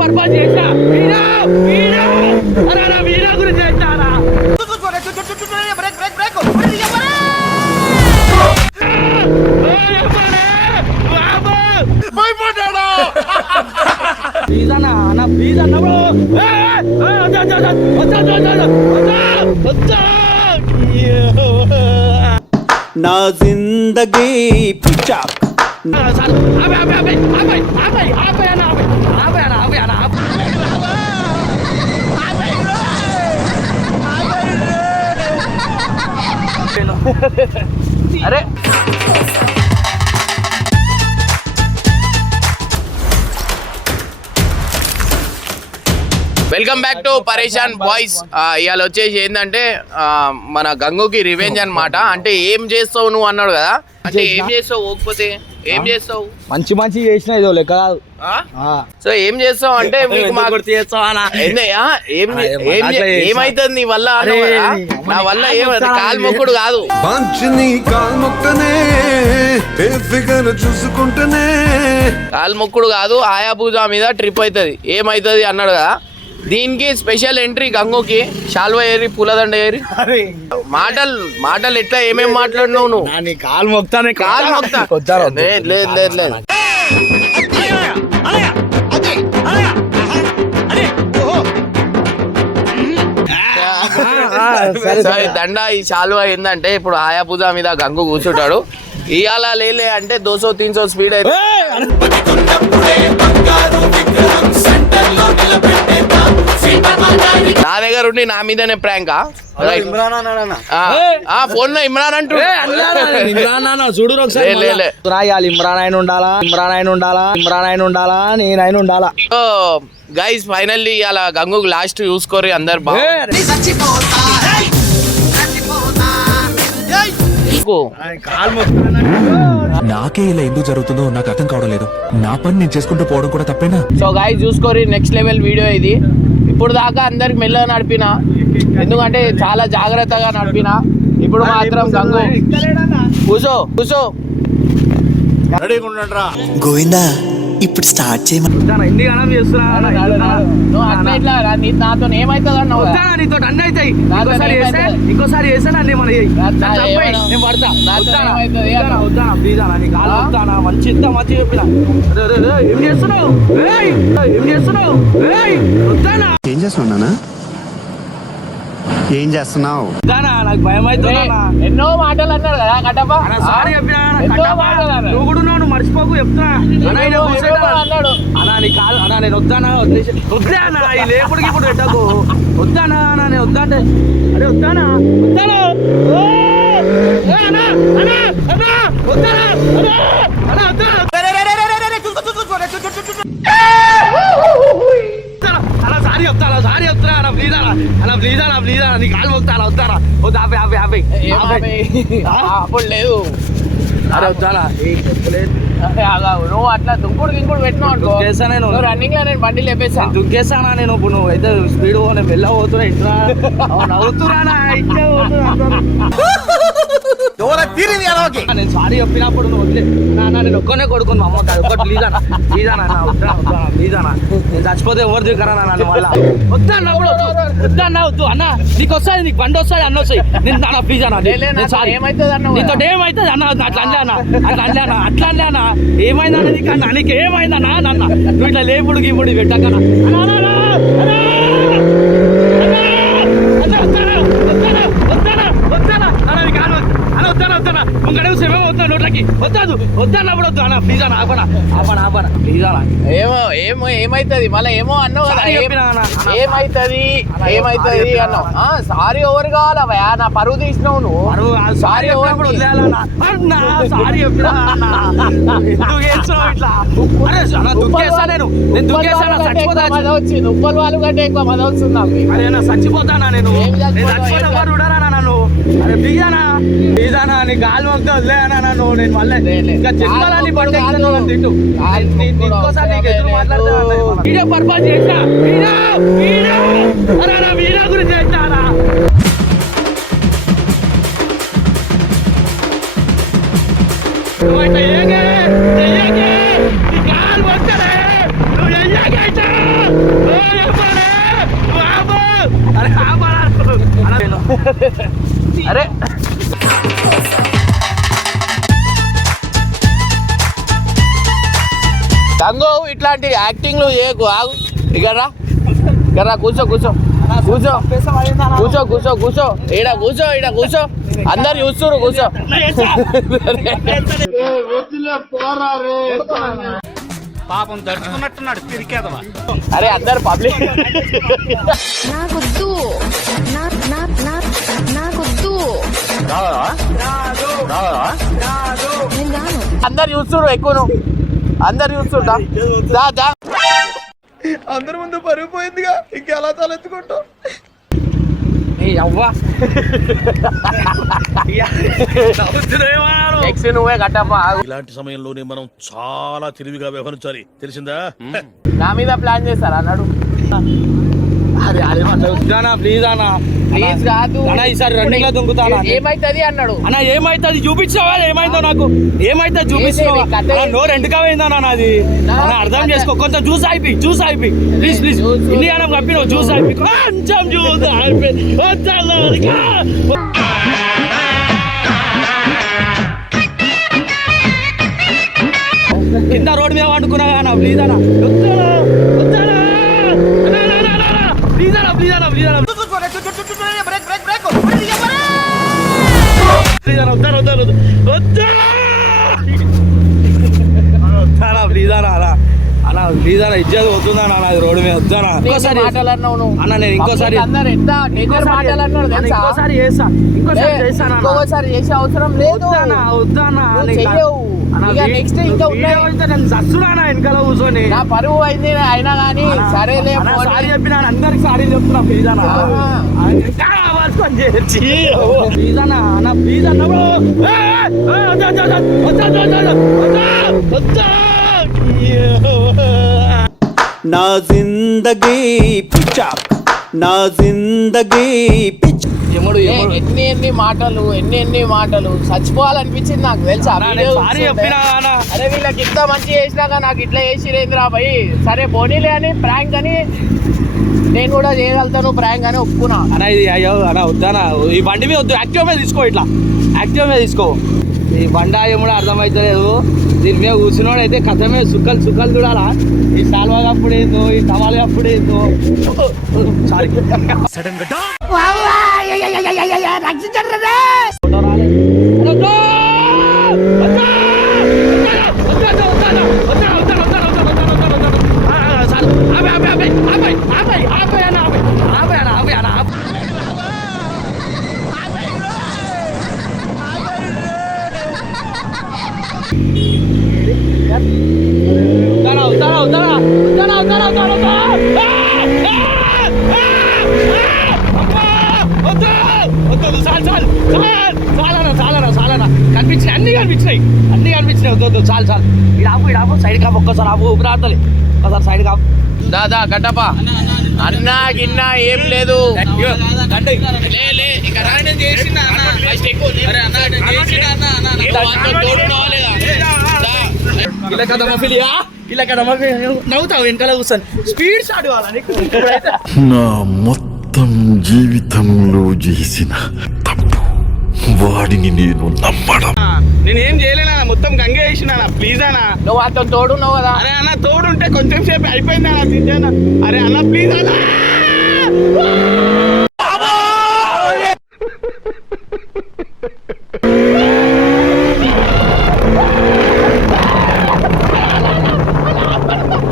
Purpose చేసా video video అరే video గురించి చేస్తారా ప్లీజ్ అన్న అన్న ప్లీజ్ అన్న నా జిందగీ పిచ్చా అరే వెల్కమ్ బ్యాక్ టు పరేషాన్ బాయ్స్. ఇవాళ వచ్చేసి ఏంటంటే మన గంగుకి రివెంజ్ అన్నమాట. అంటే ఏం చేస్తావు నువ్వు అన్నాడు కదా, అంటే ఏం చేస్తావు పోకపోతే ఏం చేస్తావు? మంచి మంచి చేసిన ఇదో లెక్క కాదు. సో ఏం చేస్తావు అంటే ఏమైతుంది నీ వల్ల? నా వల్ల ఏమైంది? కాలు మొక్కుడు కాదు, కాలు మొక్కుడు కాదు, ఆయా పూజ మీద ట్రిప్ అవుతుంది. ఏమైతుంది అన్నాడు కదా. దీనికి స్పెషల్ ఎంట్రీ గంగుకి శాల్వా ఏరి పూలదండ ఏరి మాటలు ఎట్లా ఏమేమి మాట్లాడినావు నువ్వు? కాలు మొక్తానే కాలు మొక్తా లేదు లేదు లేదు లేదు. దండ ఈ శాల్వా ఏంటంటే ఇప్పుడు ఆయా పూజ మీద గంగు కూర్చుంటాడు. ఇవాళ లేలే అంటే 200-300 స్పీడ్ అయితే నా దగ్గర ఉండి నా మీదనే ప్రాంక్. ఫోన్ లో ఇమ్రాన్ అంటూ చూడు ఇమ్రాన్ ఆయన ఉండాలా, ఇమ్రాన్ ఆయన ఉండాలా, ఇమ్రాన్ ఆయన ఉండాలా, నేను ఆయన ఉండాలా. గైస్ ఫైనల్లీ అలా గంగుకు లాస్ట్ చూసుకోరి అందరు బాగా. నాకే ఇలా ఎందుకు జరుగుతుందో నాకు అర్థం కావడం లేదు. నా పని నేను చేసుకుంటూ పోవడం కూడా తప్పేనా? సో గైస్ చూసుకోరి నెక్స్ట్ లెవెల్ వీడియో ఇది. ఇప్పుడు దాకా అందరికి మెల్లగా నడిపిన, ఎందుకంటే చాలా జాగ్రత్తగా నడిపిన. ఇప్పుడు మాత్రం గంగు కూసో కూసో గోవిందా ఇప్పుడు స్టార్ట్ చేయమని నాతో ఏమైతుంది అన్నావు? నీతో అన్నీ అవుతాయి. ఇంకోసారి చేస్తాను అన్నీ మన వద్దానా మంచి ఇంత మంచి చెప్పిన ఏం చేస్తున్నావు ఏం చేస్తున్నావు వద్దానా ఏం చేస్తున్నానా ఏం చేస్తున్నావు? నాకు భయం అవుతుందా? ఎన్నో మాటలు అన్నాడు కదా కట్టప్ప. సారీ చెప్పినా నువ్వు కూడా నువ్వు మర్చిపోకు చెప్తున్నా అన్నాడు. అన్నా నీ కాదు అన్నా నేను వద్దానా వద్దా అన్నా ఈ లేపుడికి ఇప్పుడు పెట్టకు వద్దానా అన్నా నేను వద్దా అంటే అరే వద్దానా వద్దానా సారీ చెప్తాను సారీ చెప్తున్నా అలా ప్లీజ్ అలా ప్లీజ్ అలా ప్లీజ్ నీ కాలు మొక్తాను వస్తారా వద్దు ఆపే ఆపే ఆపే అప్పుడు లేదు. అరే వద్దానా నువ్వు అట్లా దుంకుడు గింకుడు పెట్టినావు నేను రన్నింగ్ లో నేను బండి లేపేసా దుంకేసానా నేను ఇప్పుడు నువ్వు అయితే స్పీడ్ నేను వెళ్ళబోతున్నా ఇట్లా నవ్వుతున్నా ఇట్లా నేను సారీ చెప్పినప్పుడు నువ్వు వదిలే నేను ఒక్కనే కొడుకుని మా అమ్మ కాదు ఒక్కటి ప్లీజ్ అన్న ప్లీజ్ అన్న ప్లీజ్ అన్న నేను చచ్చిపోతే ఎవరు దిగరా నన్ను మళ్ళా వద్దన్నా వద్దన్నా వద్దు అన్న నీకు వస్తుంది నీకు బండి వస్తుంది అన్న వస్తాయి నేను అన్న ప్లీజ్ అన్న సారీ ఏమైతుంది అన్న నీతో ఏమైతుంది అన్న అట్లా అనలే అన్న అట్లా అనలే అన్న అట్లా అనలే అన్న ఏమైంది అన్న నీకు అన్న నీకు ఏమైందన్నా నన్న నువ్వు ఇట్లా లేపుడు గిప్పుడు పెట్టకన్నా ఏమైతుంది మళ్ళీ ఏమో అన్నావు కదా ఏమైతుంది ఏమైతుంది అన్నావు. సారీ ఎవరు కావాలవా? నా పరువు తీసినావు నువ్వు. సారీ ఎవరు వచ్చింది ఉప్పల్ వాళ్ళు కంటే ఎక్కువ మద వస్తుంది నాకు. చచ్చిపోతానా నేను అరే బీజానా బీజానా నీ గాలి మొక్తా వదిలేనా నువ్వు నేను మళ్ళీ ఇంకా జన్మలని పడుతున్నాను తిట్టు ఇంకోసారి నీకు ఎదురు మాట్లాడతా వీడియో పర్పస్ చేసా వీడియో గురించి చేస్తానా నువ్వు యాక్టింగ్లు చేయకు ఆగు ఇకరా ఇకరా కూర్చో కూర్చో కూర్చో కూర్చో కూర్చో కూర్చో ఈడ కూర్చో అందరు చూస్తున్నారు కూర్చో పాపం దడుచుకున్నట్టున్నాడు పిరికేదవా. అరే అందరు పబ్లిక్ నాకొద్దు నాకొద్దు నేను రాను. అందరు చూస్తున్నారు ఎక్కువ అందరు చూస్తుంటా దా అందరి ముందు పరుగు పోయిందిగా ఇంకెలా తలెత్తుకుంటావు అవ్వా నెక్స్ట్ నువ్వే కట్టప్ప ఆగు. ఇలాంటి సమయంలోనే మనం చాలా తెలివిగా వ్యవహరించాలి తెలిసిందా నా మీద ప్లాన్ చేస్తారా అన్నాడు అరే అరే వద్దానా ప్లీజ్ అన్నా ప్లీజ్ కాదు అన్నా ఈసారి రన్నింగ్ లో దుంకుతానా ఏమైతుంది అన్నాడు అన్న ఏమైతుంది చూపించావా ఏమైందో నాకు ఏమైతే చూపిస్తావా ఏంటి నీ కథ? నోరు ఎండుగా పోయిందన్నా నాది అన్న అర్థం చేసుకో కొంచెం జ్యూస్ అయిపోయి ప్లీజ్ ఇన్ని అన్నం కప్పినావు జ్యూస్ అయిపోయి కొంచెం జ్యూస్ అయిపోయి కింద రోడ్డు మీద వండుకున్నా అన్న ప్లీజ్ అన్న ఇజ్జత్ వద్దుందా నాది రోడ్డు మీద వద్దానా ఇంకోసారి మాటలు అన్నావు నువ్వు అన్న నేను ఇంకోసారి అందరు ఎంత డేంజర్ మాటలు అన్నాడు తెలుసా? ఇంకోసారి చేస్తా చేస్తాను ఇంకోసారి చేసే అవసరం లేదు వద్దానా నువ్వు చెయ్యవు. ఇక నెక్స్ట్ ఇంకా ఉన్నాయి. చస్తున్నానా వెనకాల కూర్చొని నా పరువు అయింది అయినా గానీ సరేలే పోనీ. సారీ చెప్పినా అందరికి సారీ చెప్తున్నా ప్లీజ్ అన్న ప్లీజ్ అన్న అన్న ప్లీజ్ అన్నప్పుడు నా జిందగీ పిచ్చాక్ నా జిందగీ పిచ్ ఎముడు ఎన్ని మాటలు చచ్చిపోవాలనిపించింది నాకు తెలుసా వీడియో సారీ చూస్తుంటే. చెప్పినా అన్న అరే వీళ్ళకి ఇంత మంచి చేసినాక నాకు ఇట్లా చేసిరేంద్రా భయ్ సరే పోనీలే అని ప్రాంక్ అని నేను కూడా చేయగలుగుతాను ప్రాంక్ అని ఒప్పుకున్నా అన్న ఇది అయ్యో అన్న వద్దానా ఈ బండి మీద వద్దు యాక్టివ్ మీద తీసుకో ఇట్లా యాక్టివ్ మీద తీసుకో ఈ బండాయం కూడా అర్థమవుతలేదు దీని మీద కూర్చున్నాడు అయితే కథ మీద సుక్కలు చూడాలా ఈ సాల్వా అప్పుడేందో ఈ టవాలు అప్పుడేందో సారీ సడన్ గా కనిపించినాయి అన్ని కనిపించినాయి వద్దు చాలు ఇడాపు సైడ్ కాపు ఒక్కసారి ఆపు ఊపిరి ఆడతలే ఒకసారి సైడ్ కాపు దాదా కట్టప్ప అన్నా గిన్నా ఏం లేదు లే, ఇక రా. ఫస్ట్ ఎక్కువ తోడు రావాలేదా? దా. ఇలా కదా నవ్వుతావు వెనకాల కూర్చొని స్పీడ్ షాట్ కావాలా నీకు నా మొత్తం జీవితంలో చేసిన తప్పు వాడిని నేను నమ్మడం. నేనేం చేయలేనా మొత్తం గంగే చేసినా ప్లీజ్ అన్న నువ్వు అతను తోడున్నావు కదా అరే అన్న తోడుంటే కొంచెం సేపు అయిపోయింది అన్న అరే అన్న ప్లీజ్ అన్న